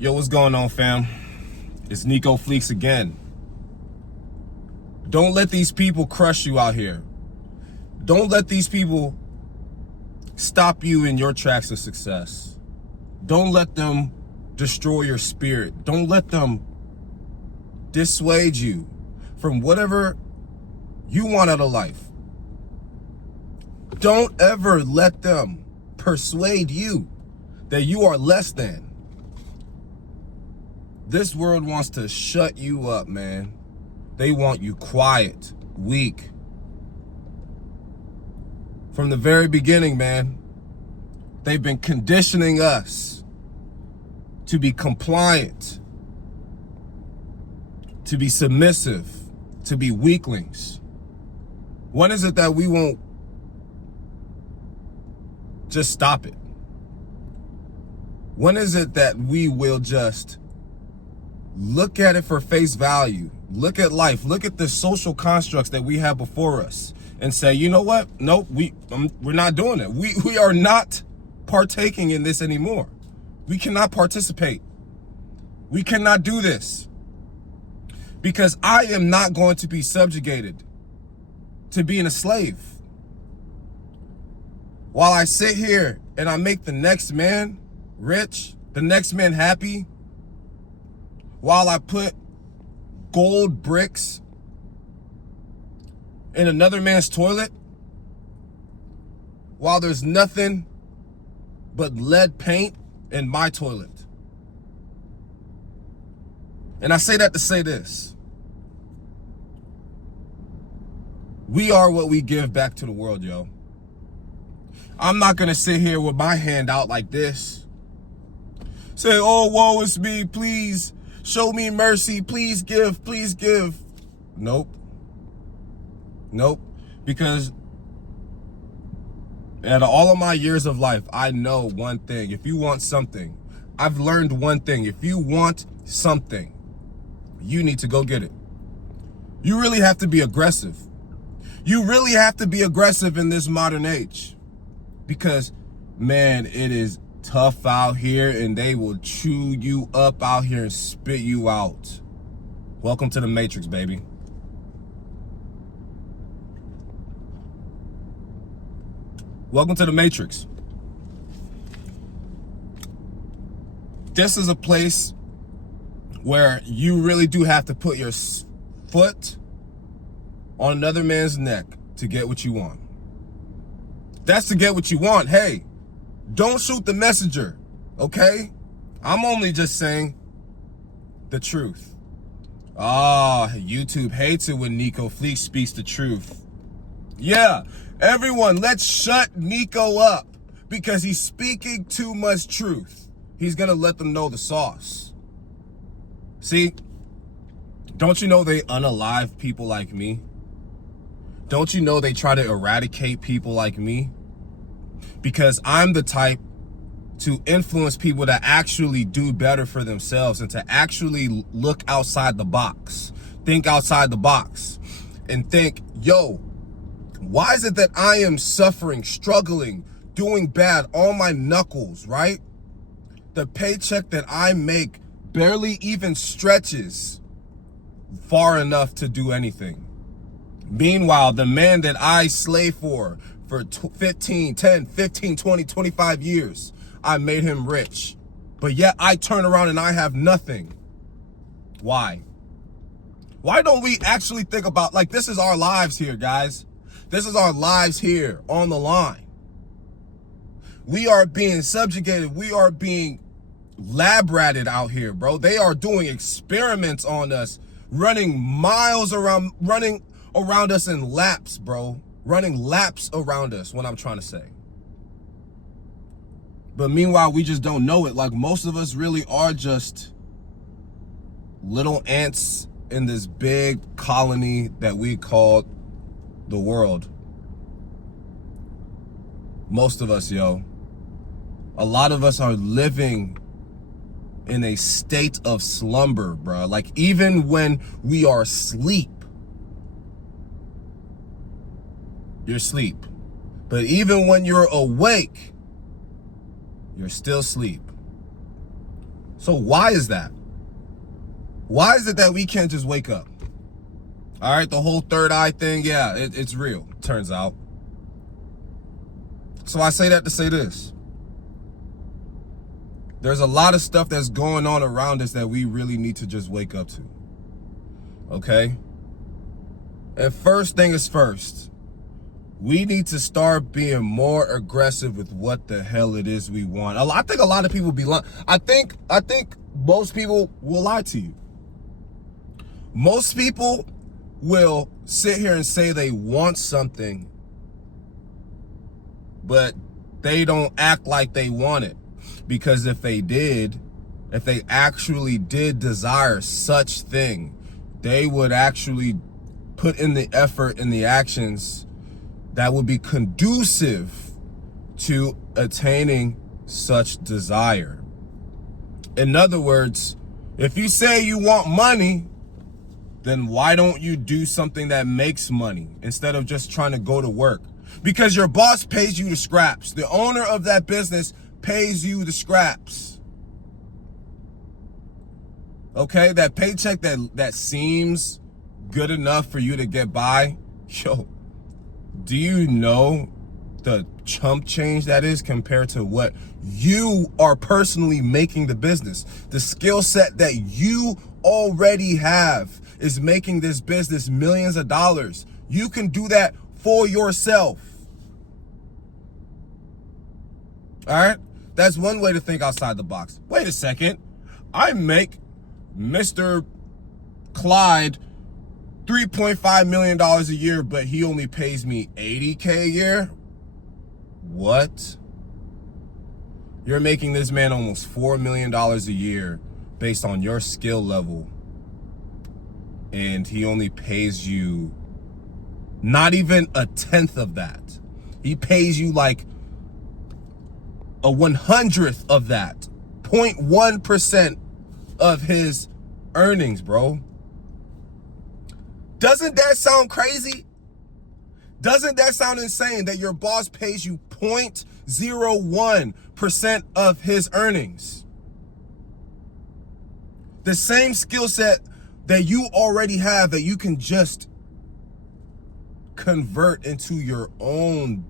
Yo, what's going on, fam? It's Nico Fleeks again. Don't let these people crush you out here. Don't let these people stop you in your tracks of success. Don't let them destroy your spirit. Don't let them dissuade you from whatever you want out of life. Don't ever let them persuade you that you are less than. This world wants to shut you up, man. They want you quiet, weak. From the very beginning, man, they've been conditioning us to be compliant, to be submissive, to be weaklings. When is it that we won't just stop it? When is it that we will just look at it for face value? Look at life. Look at the social constructs that we have before us and say, you know what? Nope, we're not doing it. We are not partaking in this anymore. We cannot participate. We cannot do this because I am not going to be subjugated to being a slave. While I sit here and I make the next man rich, the next man happy, while I put gold bricks in another man's toilet, while there's nothing but lead paint in my toilet. And I say that to say this. We are what we give back to the world, yo. I'm not gonna sit here with my hand out like this. Say, oh, woe is me, please. Show me mercy, please give, please give. Nope. Because out of all of my years of life, I know one thing. If you want something, I've learned one thing. If you want something, you need to go get it. You really have to be aggressive. You really have to be aggressive in this modern age. Because, man, it is tough out here and they will chew you up out here and spit you out. Welcome to the Matrix, baby. Welcome to the Matrix. This is a place where you really do have to put your foot on another man's neck to get what you want. That's to get what you want. Hey, don't shoot the messenger, okay? I'm only just saying the truth. YouTube hates it when Nico Fleeks speaks the truth. Yeah, everyone, let's shut Nico up because he's speaking too much truth. He's gonna let them know the sauce. See, don't you know they unalive people like me? Don't you know they try to eradicate people like me? Because I'm the type to influence people to actually do better for themselves and to actually look outside the box. Think outside the box and think, yo, why is it that I am suffering, struggling, doing bad on my knuckles, right? The paycheck that I make barely even stretches far enough to do anything. Meanwhile, the man that I slave for 15, 10, 15, 20, 25 years, I made him rich. But yet I turn around and I have nothing. Why? Why don't we actually think about, like, this is our lives here, guys. This is our lives here on the line. We are being subjugated. We are being lab ratted out here, bro. They are doing experiments on us, running miles around, running around us in laps, bro. Running laps around us, what I'm trying to say. But meanwhile, we just don't know it. Like, most of us really are just little ants in this big colony that we call the world. Most of us, yo. A lot of us are living in a state of slumber, bro. Like, even when we are asleep, you're asleep. But even when you're awake, you're still asleep. So why is that? Why is it that we can't just wake up? All right, the whole third eye thing, yeah, it's real, turns out. So I say that to say this. There's a lot of stuff that's going on around us that we really need to just wake up to. Okay? And first thing is first, we need to start being more aggressive with what the hell it is we want. I think a lot of people be lying. I think most people will lie to you. Most people will sit here and say they want something, but they don't act like they want it. Because if they actually did desire such thing, they would actually put in the effort and the actions that would be conducive to attaining such desire. In other words, if you say you want money, then why don't you do something that makes money instead of just trying to go to work? Because your boss pays you the scraps. The owner of that business pays you the scraps. Okay, that paycheck that seems good enough for you to get by, yo, do you know the chump change that is compared to what you are personally making the business? The skill set that you already have is making this business millions of dollars. You can do that for yourself. All right? That's one way to think outside the box. Wait a second. I make Mr. Clyde $3.5 million a year, but he only pays me $80K a year? What? You're making this man almost $4 million a year based on your skill level, and he only pays you not even a tenth of that. He pays you like a 100th of that, 0.1% of his earnings, bro. Doesn't that sound crazy? Doesn't that sound insane that your boss pays you 0.01% of his earnings? The same skill set that you already have that you can just convert into your own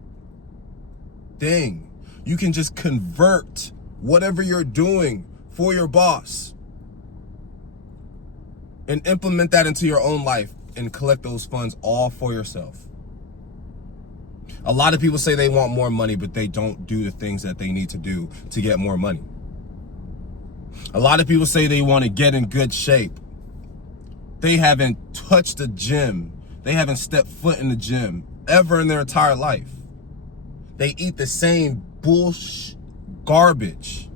thing. You can just convert whatever you're doing for your boss and implement that into your own life and collect those funds all for yourself. A lot of people say they want more money, but they don't do the things that they need to do to get more money. A lot of people say they want to get in good shape. They haven't touched a gym. They haven't stepped foot in the gym ever in their entire life. They eat the same bullshit garbage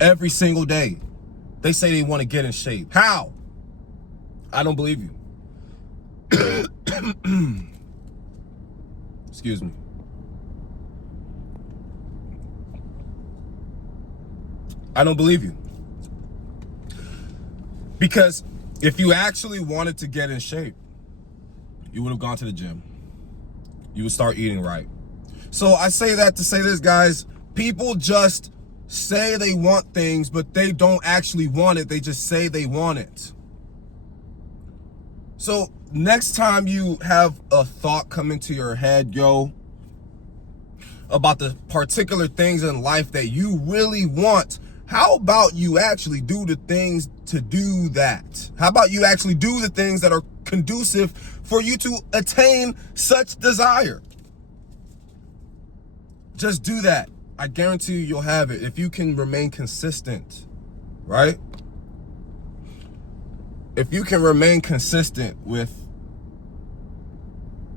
every single day. They say they want to get in shape. How? I don't believe you. Excuse me. I don't believe you. Because if you actually wanted to get in shape, you would have gone to the gym. You would start eating right. So I say that to say this, guys. People just say they want things, but they don't actually want it. They just say they want it. So next time you have a thought come into your head, about the particular things in life that you really want, how about you actually do the things to do that? How about you actually do the things that are conducive for you to attain such desire? Just do that. I guarantee you you'll have it if you can remain consistent, right? If you can remain consistent with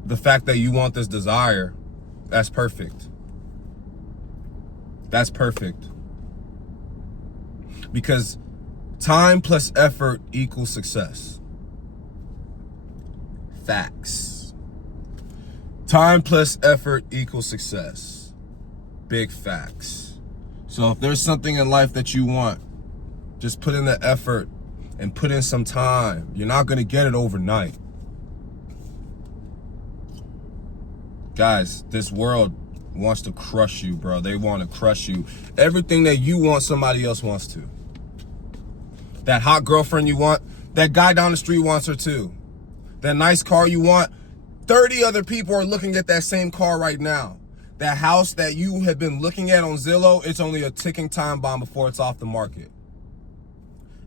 the fact that you want this desire, that's perfect. That's perfect. Because time plus effort equals success. Facts. Time plus effort equals success. Big facts. So if there's something in life that you want, just put in the effort and put in some time. You're not going to get it overnight. Guys, this world wants to crush you, bro. They want to crush you. Everything that you want, somebody else wants to. That hot girlfriend you want, that guy down the street wants her too. That nice car you want, 30 other people are looking at that same car right now. That house that you have been looking at on Zillow, it's only a ticking time bomb before it's off the market.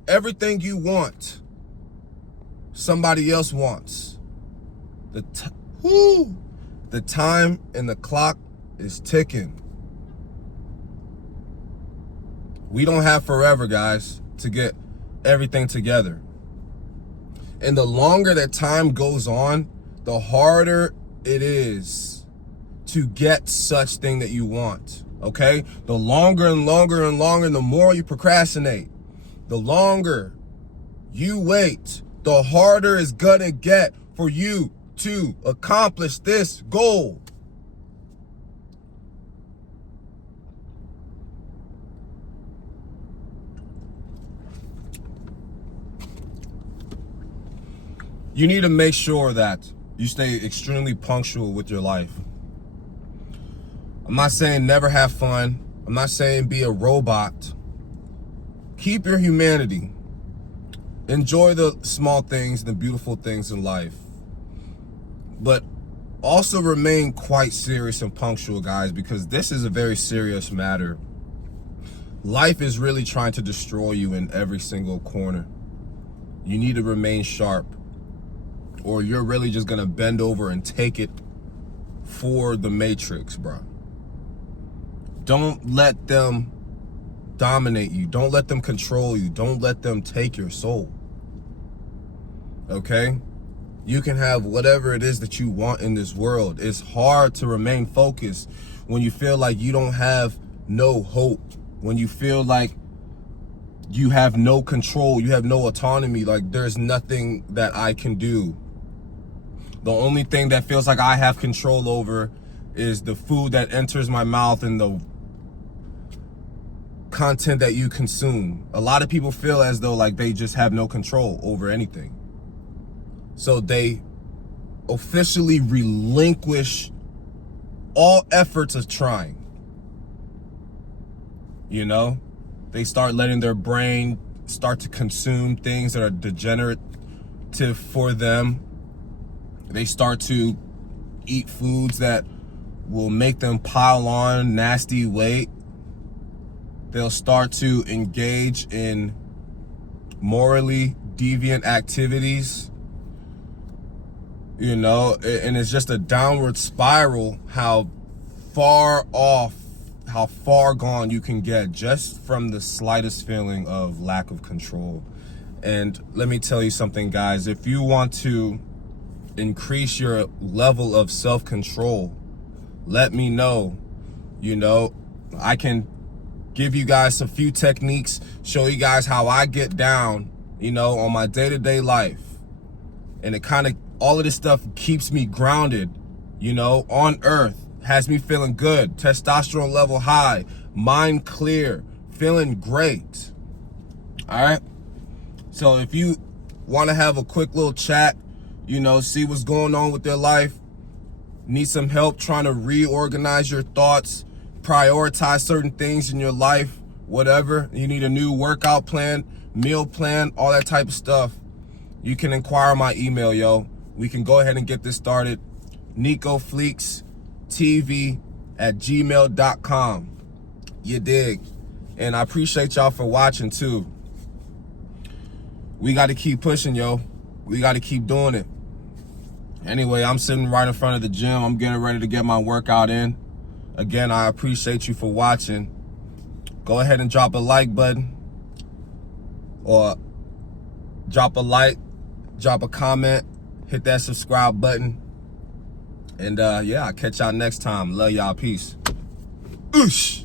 Everything you want, somebody else wants. The time and the clock is ticking. We don't have forever, guys, to get everything together. And the longer that time goes on, the harder it is to get such thing that you want, okay? The longer and longer and longer, the more you procrastinate, the longer you wait, the harder it's gonna get for you to accomplish this goal. You need to make sure that you stay extremely punctual with your life. I'm not saying never have fun. I'm not saying be a robot. Keep your humanity. Enjoy the small things, the beautiful things in life. But also remain quite serious and punctual, guys, because this is a very serious matter. Life is really trying to destroy you in every single corner. You need to remain sharp, or you're really just gonna bend over and take it for the Matrix, bro. Don't let them dominate you. Don't let them control you. Don't let them take your soul. Okay? You can have whatever it is that you want in this world. It's hard to remain focused when you feel like you don't have no hope, when you feel like you have no control, you have no autonomy, like there's nothing that I can do. The only thing that feels like I have control over is the food that enters my mouth and the content that you consume. A lot of people feel as though like they just have no control over anything. So they officially relinquish all efforts of trying. You know, they start letting their brain start to consume things that are degenerative for them. They start to eat foods that will make them pile on nasty weight. They'll start to engage in morally deviant activities. You know, and it's just a downward spiral how far gone you can get just from the slightest feeling of lack of control. And let me tell you something, guys. If you want to increase your level of self-control, let me know. You know, I can give you guys a few techniques, show you guys how I get down, you know, on my day-to-day life. And it kind of, all of this stuff keeps me grounded, you know, on earth, has me feeling good, testosterone level high, mind clear, feeling great. All right. So if you want to have a quick little chat, you know, see what's going on with your life, need some help trying to reorganize your thoughts, prioritize certain things in your life, whatever, you need a new workout plan, meal plan, all that type of stuff, you can inquire my email, yo. We can go ahead and get this started. NicoFleeksTV@gmail.com. You dig? And I appreciate y'all for watching too. We got to keep pushing, yo. We got to keep doing it. Anyway, I'm sitting right in front of the gym. I'm getting ready to get my workout in. Again, I appreciate you for watching. Go ahead and drop a like button, or drop a like, drop a comment, hit that subscribe button. And yeah, I'll catch y'all next time. Love y'all. Peace. Oosh.